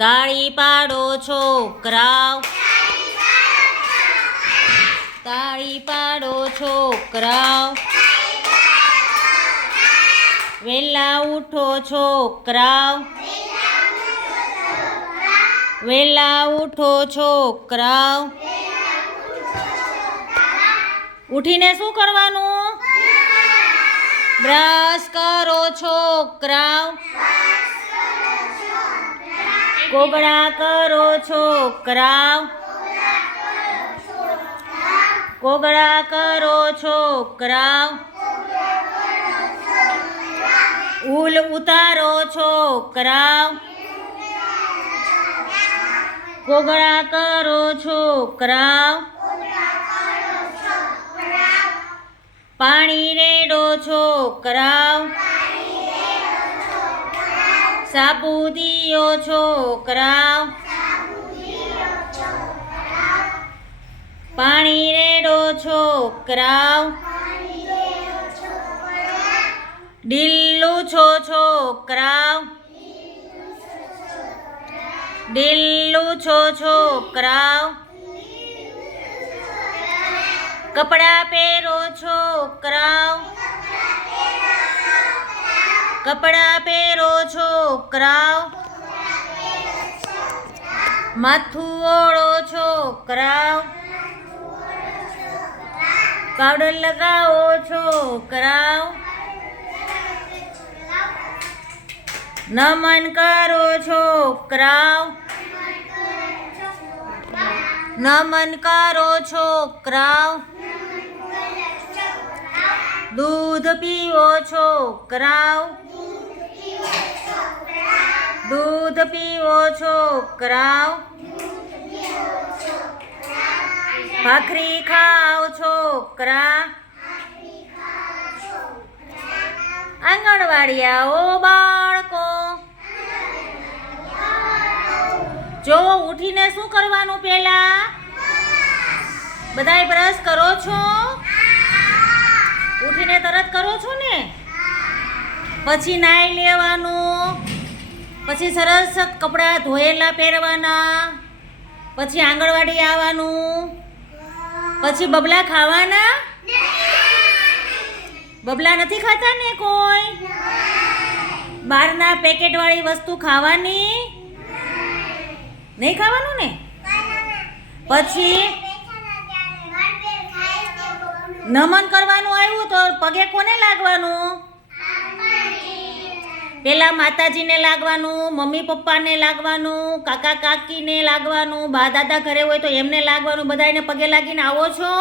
તાળી પાડો છોકરાઓ, તાળી પાડો છોકરાઓ, વેલા ઉઠો છોકરાઓ, વેલા ઉઠો છોકરાઓ. ઉઠીને શું કરવાનું? બ્રશ કરો છોકરાઓ, કોગળા કરો છોકરાઓ, કોગળા કરો છોકરાઓ, ઊલ ઉતારો છોકરાઓ, કોગળા કરો છોકરાઓ, પાણી રેડો છોકરાઓ, સાબુ દિયો છોકરાઓ, પાણી રેડો છોકરાઓ, ઢીલું છો છોકરાઓ, ઢીલું છો છોકરાઓ, કપડાં પહેરો છોકરાઓ, કપડાં પહેરો છોકરાઓ, માથું ઓળો છોકરાઓ, પાવડર લગાવો છોકરાઓ, નમન કરો છોકરાઓ, નમન કરો છોકરાઓ, દૂધ પીવો છોકરાઓ, દૂધ પીવો છોકરાઓ, ભાખરી ખાઓ છોકરા, આંગણવાડી આવો બાળકો. જો ઉઠીને શું કરવાનું? પહેલા બધાય બ્રશ કરો છો? ઉઠીને તરત કરો છો ને? પછી નાઈ લેવાનું, પછી સરસ કપડાં ધોયેલા પહેરવાના, પછી આંગણવાડી આવવાનું, પછી બબલા ખાવાના. બબલા નથી ખાતા ને કોઈ? બહારના પેકેટવાળી વસ્તુ ખાવાની નહીં? ખાવાનું ને? પછી નમન કરવાનું આવ્યું તો પગે કોને લાગવાનું? પેલા માતાજીને લાગવાનું, મમ્મી પપ્પાને લાગવાનું, કાકા કાકીને લાગવાનું, બા દાદા ઘરે હોય તો એમને લાગવાનું. બધાને પગે લાગીને આવો છો?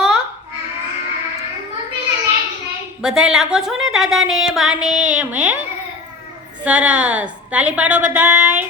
બધાય લાગો છો ને દાદાને બાને? એમ હે? સરસ. તાલી પાડો બધાય.